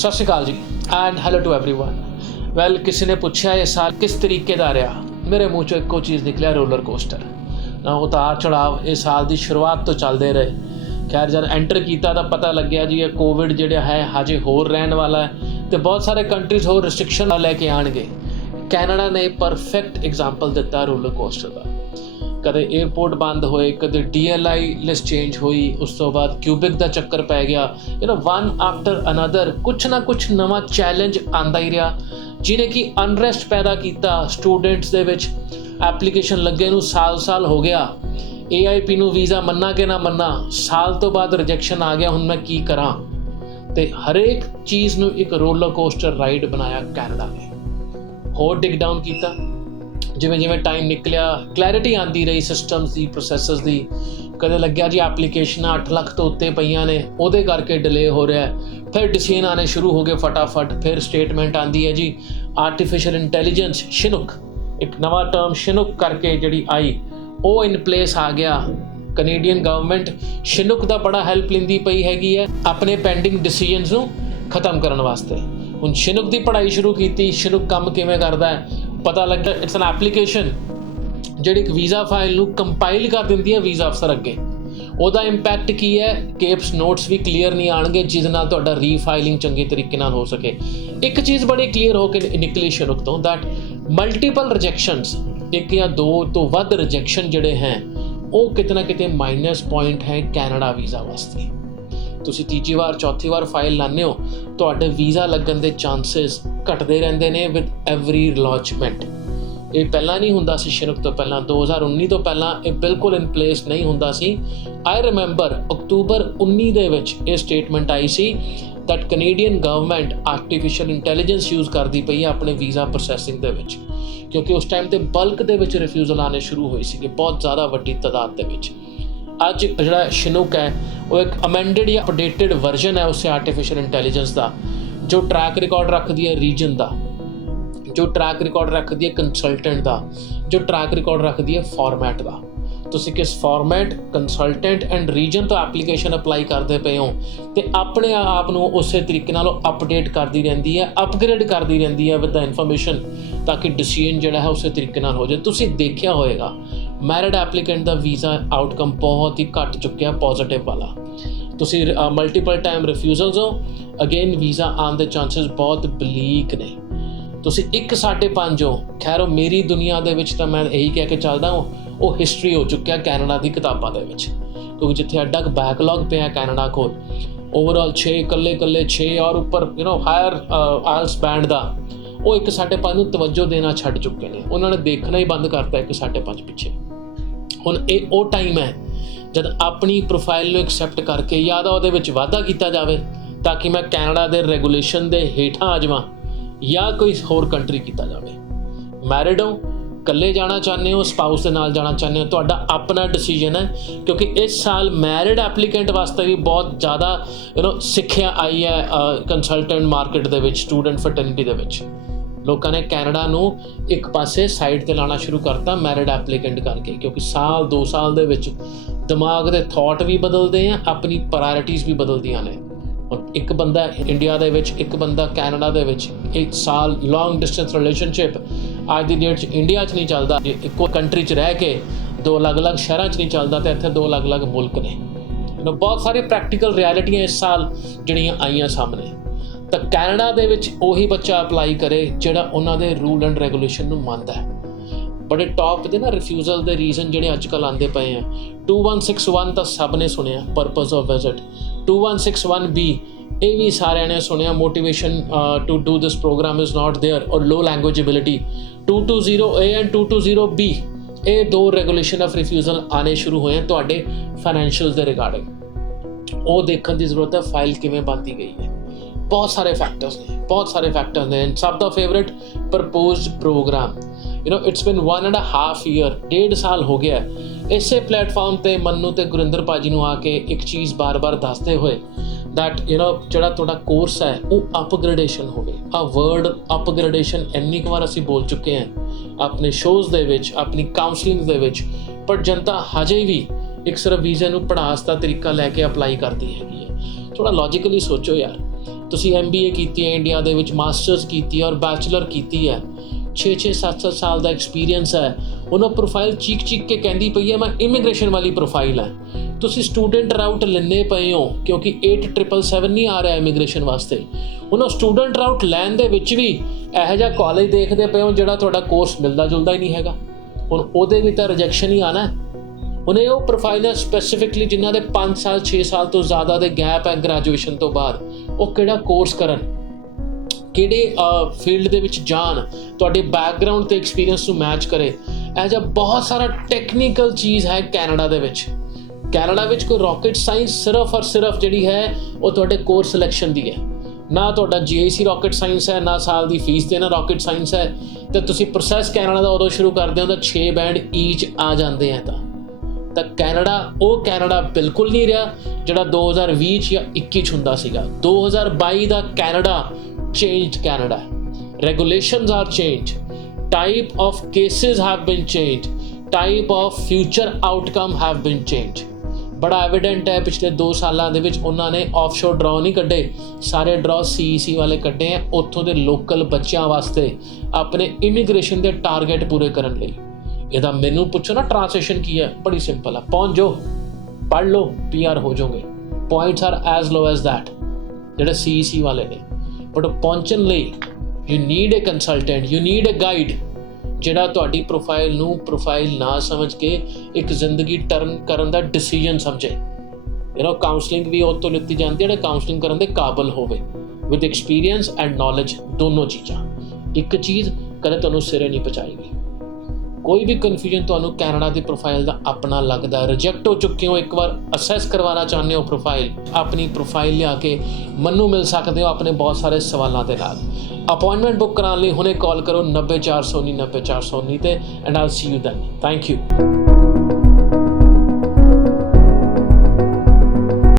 सत Shri Akal ji and hello to everyone. Well किसी ने पूछा ये साल किस तरीके का रहा, मेरे मूँह चो एको चीज़ निकलिया रोलर कोस्टर। ना उतार चढ़ाव इस साल की शुरुआत तो चलते रहे। खैर जब एंटर किया तो पता लग गया जी ये कोविड जो है हजे होर रहने वाला है तो बहुत सारे कंट्रीज़ होर रिस्ट्रिक्शन लैके आएंगे। कैनेडा ने परफेक्ट एग्जाम्पल दिता रोलर कोस्टर का। कदे एयरपोर्ट बंद होए, कदे DLI लिस्ट चेंज हुई, उस तो बाद क्यूबिक का चक्कर पै गया। वन आफ्टर अनदर कुछ ना कुछ नवा चैलेंज आंदा ही रहा जिन्हें कि अनरैस्ट पैदा किया स्टूडेंट्स दे विच। एप्लीकेशन लगे नूं साल हो गया, AIP नूं वीज़ा मन्ना के ना मन्ना, साल तो बाद रिजैक्शन आ गया, हुण मैं की करा। ते हरेक चीज़ नूं एक रोलर कोस्टर राइड बनाया कैनेडा ने। होर डिग डाउन किया जिमें जिमें टाइम निकलिया, क्लैरिटी आती रही सिस्टम्स की, प्रोसैसस की। कदे लग्या जी एप्लीकेशन 8 लाख तो उत्ते पईयां ने, उहदे करके डिले हो रहा है। फिर डिसीजन आने शुरू हो गए फटाफट। फिर स्टेटमेंट आती है जी आर्टिफिशियल इंटैलीजेंस शिनुक, एक नवा टर्म शिनुक करके जी आई, वो इन प्लेस आ गया। कनेडियन गवर्नमेंट शिनुक का बड़ा हैल्प लेंदी पई हैगी है अपने पेंडिंग डिसीजनस नूं खत्म करने वास्ते। हुण शिनुक की पढ़ाई शुरू की। शिनुक काम किवें करदा है पता लगा। इट्स एन एप्लीकेशन जी एक वीज़ा फाइल नूं कंपाइल कर दिंदी है वीज़ा अफसर अगे। ਉਹਦਾ इंपैक्ट की है, केप्स नोट्स भी क्लीयर नहीं आएंगे जिस नाल तुहाडा रीफाइलिंग चंगे तरीके नाल हो सके। एक चीज़ बड़ी क्लीयर होकर निकली शिनुक तो दैट मल्टीपल रिजैक्शनस, एक या दो तो वध रिजैक्शन जिहड़े हैं वो किते ना किते माइनस पॉइंट है कैनेडा वीज़ा वास्ते। तुसीं तीजी वार चौथी वार फाइल लाने हो, तुहाडे वीज़ा लगन के चांसिस घटते रहते हैं विद एवरी लॉन्चमेंट। ये पहला नहीं हुंदा सी, शिनुक तो पहला 2019 तो पहला ये बिल्कुल इन प्लेस नहीं हुंदा सी। आई रिमेंबर अक्तूबर 19 दे विच ये statement I see that Canadian government artificial intelligence use करती पई है अपने वीज़ा प्रोसैसिंग दे विच, क्योंकि उस टाइम ते बल्क दे विच रिफ्यूजल आने शुरू हुए सी, बहुत ज़्यादा वड्डी तादाद दे विच। अज जिहड़ा शिनुक है वो एक अमेंडेड या अपडेटेड वर्जन है उस आर्टिफिशियल इंटैलीजेंस का, जो ट्रैक रिकॉर्ड रखती है रीजन का, जो ट्रैक रिकॉर्ड रखती है कंसल्टेंट का, जो ट्रैक रिकॉर्ड रखती है फॉर्मैट का। तुसीं किस फॉर्मैट, कंसल्टेंट एंड रीजन तो एप्लीकेशन अपलाई करते पे हो तो अपने आप नूं उसे तरीके नाल अपडेट करती रहती है, अपग्रेड करती रहती है विद द इन्फॉर्मेशन, ताकि डिसीजन जिहड़ा है उसे तरीके नाल हो जाए। तुसीं देखिया होएगा मैरिड एप्लीकेंट का वीज़ा आउटकम बहुत ही घट चुक्या पॉजिटिव वाला। तुसीं मल्टीपल टाइम रिफ्यूजल्स हो, अगेन वीज़ा आने के चांसिस बहुत बलीक ने। तुसीं 1 साढ़े 5 हो, खैर मेरी दुनिया दे विच तां मैं यही कह के चलदा हूँ वो हिस्टरी हो चुकिया कैनेडा की किताबां दे विच, क्योंकि जिथे एडा बैकलॉग पे है कैनेडा कोल ओवरऑल 6 कल्ले 6 और उपर हायर आइल्स बैंड का वो 1 साढ़े 5 नूं तवज्जो देना छड्ड चुके हैं। उन्होंने देखना ही बंद करता 1 साढ़े 5 पिछे। हुण ये वो टाइम है जब अपनी प्रोफाइल नूं एक्सैप्ट करके या तां उहदे विच वाधा किया जाए ताकि मैं कैनेडा के रेगूलेशन के हेठां आ जावां या कोई होर कंट्री किया जाए। मैरिड हो, कल्ले जाना चाहते हो, स्पाउस के नाल जाना चाहते हो, तुहाडा अपना डिसीजन है, क्योंकि इस साल मैरिड एप्लीकेंट वास्ते भी बहुत ज़्यादा सिक्ख्या आई है कंसल्टेंट मार्केट दे विच, स्टूडेंट फर्टर्निटी दे विच। लोगों ने कैनेडा नूं एक पासे साइड ते लाना शुरू करता मैरिड एप्लीकेंट करके, क्योंकि साल 2 साल दे विच दिमाग दे थॉट भी बदलते हैं, अपनी प्रायोरिटीज़ भी बदलदियां ने। और एक बंदा इंडिया दे विच, एक बंदा कैनेडा दे विच, 1 साल लॉन्ग डिस्टेंस रिलेशनशिप आज की डेट इंडिया च नहीं चलता। एक कंट्री च रह के 2 अलग-अलग शहरों च नहीं चलता, तो इत्थे 2 अलग-अलग मुल्क ने। बहुत सारी प्रैक्टिकल रियलिटियां इस साल जिहड़ियां आईयां सामने। तो कैनेडा दे विच उही बच्चा अपलाई करे जिहड़ा उन्हां दे रूल एंड रेगूलेशन नूं मनदा है। बड़े टॉप दे ना रिफ्यूजल दे रीजन जिहड़े अजकल आंदे पए हैं। 2161 तो सब ने सुनिया, पर्पस ऑफ विजिट। 2161B ये भी सारे ने सुनिया, motivation to do this program is not there, और low language ability. 220A and 220B ये 2 रेगूलेशन ऑफ रिफ्यूजल आने शुरू हुए हैं तुहाडे फाइनैंशियल के रिगार्डिंग। वो देखने की जरूरत है फाइल किवें बनती गई है। बहुत सारे फैक्टर्स ने। सब का favourite proposed program. It's been 1.5 year, 1.5 साल हो गया इसे प्लेटफॉर्म पर मन्नू ते गुरिंदर भाजी नूं आके एक चीज़ बार बार दसते हुए दैट जिहड़ा तुहाडा कोर्स है वो अपग्रेडेशन होवे। आ वर्ड अपग्रेडेशन इन्नी बार असीं बोल चुके हैं अपने शोज़ दे विच, अपनी काउंसलिंग दे विच, पर जनता हजे भी एक सिर्फ वीज़े नूं पढ़ास का तरीका लैके अपलाई करती हैगी है। थोड़ा लॉजिकली सोचो यार, ਤੁਸੀਂ MBA ਕੀਤੀ ਹੈ ਇੰਡੀਆ ਦੇ ਵਿੱਚ, ਮਾਸਟਰਸ ਕੀਤੀ ਹੈ ਔਰ ਬੈਚਲਰ ਕੀਤੀ ਹੈ, 6-6 7-7 ਸਾਲ ਦਾ ਐਕਸਪੀਰੀਅੰਸ ਹੈ, ਉਹਨਾਂ ਪ੍ਰੋਫਾਈਲ ਚੀਕ ਕੇ ਕਹਿੰਦੀ ਪਈ ਹੈ ਮੈਂ ਇਮੀਗ੍ਰੇਸ਼ਨ ਵਾਲੀ ਪ੍ਰੋਫਾਈਲ ਹੈ। ਤੁਸੀਂ ਸਟੂਡੈਂਟ ਰਾਊਟ ਲੈਂਦੇ ਪਏ ਹੋ ਕਿਉਂਕਿ 8777 ਨਹੀਂ ਆ ਰਿਹਾ ਇਮੀਗ੍ਰੇਸ਼ਨ ਵਾਸਤੇ। ਹੁਣ ਉਹ ਸਟੂਡੈਂਟ ਰਾਊਟ ਲੈਣ ਦੇ ਵਿੱਚ ਵੀ ਇਹੋ ਜਿਹਾ ਕਾਲਜ ਦੇਖਦੇ ਪਏ ਹੋ ਜਿਹੜਾ ਤੁਹਾਡਾ ਕੋਰਸ ਮਿਲਦਾ ਜੁਲਦਾ ਹੀ ਨਹੀਂ ਹੈਗਾ। ਹੁਣ ਉਹਦੇ ਵੀ ਤਾਂ ਰਿਜੈਕਸ਼ਨ ਹੀ ਆਣਾ। ਹੁਣ ਇਹ ਉਹ ਪ੍ਰੋਫਾਈਲ ਹੈ ਸਪੈਸੀਫਿਕਲੀ ਜਿਨ੍ਹਾਂ ਦੇ 5 ਸਾਲ 6 ਸਾਲ ਤੋਂ ਜ਼ਿਆਦਾ ਦੇ ਗੈਪ ਹੈ ਗ੍ਰੈਜੂਏਸ਼ਨ ਤੋਂ ਬਾਅਦ, ਉਹ ਕਿਹੜਾ ਕੋਰਸ ਕਰਨ, ਕਿਹੜੇ ਫੀਲਡ ਦੇ ਵਿੱਚ ਜਾਣ, ਤੁਹਾਡੇ ਬੈਕਗਰਾਊਂਡ ਤੇ ਐਕਸਪੀਰੀਅੰਸ ਨੂੰ ਮੈਚ ਕਰੇ। ਇਹ ਜਿਹਾ ਬਹੁਤ ਸਾਰਾ ਟੈਕਨੀਕਲ ਚੀਜ਼ ਹੈ ਕੈਨੇਡਾ ਦੇ ਵਿੱਚ। ਕੈਨੇਡਾ ਵਿੱਚ ਕੋਈ ਰਾਕਟ ਸਾਇੰਸ ਸਿਰਫ ਔਰ ਸਿਰਫ ਜਿਹੜੀ ਹੈ ਉਹ ਤੁਹਾਡੇ ਕੋਰਸ ਸਿਲੈਕਸ਼ਨ ਦੀ ਹੈ। ਨਾ ਤੁਹਾਡਾ GIC ਰਾਕਟ ਸਾਇੰਸ ਹੈ, ਨਾ ਸਾਲ ਦੀ ਫੀਸ ਦੇਣਾ ਰਾਕਟ ਸਾਇੰਸ ਹੈ। ਤੇ ਤੁਸੀਂ ਪ੍ਰੋਸੈਸ ਕੈਨੇਡਾ ਦਾ ਉਦੋਂ ਸ਼ੁਰੂ ਕਰਦੇ ਹੋ ਤਾਂ 6 ਬੈਂਡ ਈਚ ਆ ਜਾਂਦੇ ਆ। ਤਾਂ ਕੈਨੇਡਾ ਉਹ ਕੈਨੇਡਾ ਬਿਲਕੁਲ ਨਹੀਂ ਰਿਹਾ ਜਿਹੜਾ 2020 ਜਾਂ 21 ਚ ਹੁੰਦਾ ਸੀਗਾ। 2022 ਦਾ Canada changed Canada. Regulations are changed. Type of cases have been changed. Type of future outcome have been changed. ਬੜਾ ਐਵੀਡੈਂਟ ਹੈ ਪਿਛਲੇ 2 ਸਾਲਾਂ ਦੇ ਵਿੱਚ ਉਹਨਾਂ ਨੇ ਆਫਸ਼ੋਰ ਡਰਾਅ ਨਹੀਂ ਕੱਢੇ, ਸਾਰੇ ਡਰਾਅ CEC ਵਾਲੇ ਕੱਢੇ ਆ ਉੱਥੋਂ ਦੇ ਲੋਕਲ ਬੱਚਿਆਂ ਵਾਸਤੇ ਆਪਣੇ ਇਮੀਗ੍ਰੇਸ਼ਨ ਦੇ ਟਾਰਗੇਟ ਪੂਰੇ ਕਰਨ ਲਈ। ਇਹਦਾ ਮੈਨੂੰ ਪੁੱਛੋ ਨਾ ਟ੍ਰਾਂਸਲੇਸ਼ਨ ਕੀ ਹੈ, ਬੜੀ ਸਿੰਪਲ ਹੈ, ਪਹੁੰਚ ਜਾਓ, ਪੜ੍ਹ ਲਓ, PR ਹੋ ਜਾਓਗੇ। Points are as low as that ਜਿਹੜੇ CEC ਵਾਲੇ ਨੇ। ਬਟ ਪਹੁੰਚਣ ਲਈ you need a consultant, you need a guide ਜਿਹੜਾ ਤੁਹਾਡੀ ਪ੍ਰੋਫਾਈਲ ਨੂੰ ਪ੍ਰੋਫਾਈਲ ਨਾ ਸਮਝ ਕੇ ਇੱਕ ਜ਼ਿੰਦਗੀ ਟਰਨ ਕਰਨ ਦਾ ਡਿਸੀਜਨ ਸਮਝੇ। ਕਾਉਂਸਲਿੰਗ ਵੀ ਉਹ ਤੋਂ ਲਿੱਤੀ ਜਾਂਦੀ ਹੈ ਜਿਹੜਾ ਕਾਉਂਸਲਿੰਗ ਕਰਨ ਦੇ ਕਾਬਲ ਹੋਵੇ, ਵਿਦ ਐਕਸਪੀਰੀਅੰਸ ਐਂਡ ਨੌਲੇਜ, ਦੋਨੋਂ ਚੀਜ਼ਾਂ। ਇੱਕ ਚੀਜ਼ ਕਦੇ ਤੁਹਾਨੂੰ ਸਿਰੇ ਨਹੀਂ ਪਹੁੰਚਾਏਗੀ। ਕੋਈ ਵੀ ਕਨਫਿਊਜ਼ਨ ਤੁਹਾਨੂੰ ਕੈਨੇਡਾ ਦੀ ਪ੍ਰੋਫਾਈਲ ਦਾ ਆਪਣਾ ਲੱਗਦਾ, ਰਿਜੈਕਟ ਹੋ ਚੁੱਕੇ ਹੋ, ਇੱਕ ਵਾਰ ਅਸੈਸ ਕਰਵਾਉਣਾ ਚਾਹੁੰਦੇ ਹੋ ਪ੍ਰੋਫਾਈਲ, ਆਪਣੀ ਪ੍ਰੋਫਾਈਲ ਲਿਆ ਕੇ ਮੈਨੂੰ ਮਿਲ ਸਕਦੇ ਹੋ ਆਪਣੇ ਬਹੁਤ ਸਾਰੇ ਸਵਾਲਾਂ ਦੇ ਨਾਲ। ਅਪਾਇੰਟਮੈਂਟ ਬੁੱਕ ਕਰਾਉਣ ਲਈ ਹੁਣੇ ਕਾਲ ਕਰੋ 90 419 90 419 ਤੇ, and I'll see you then. Thank you.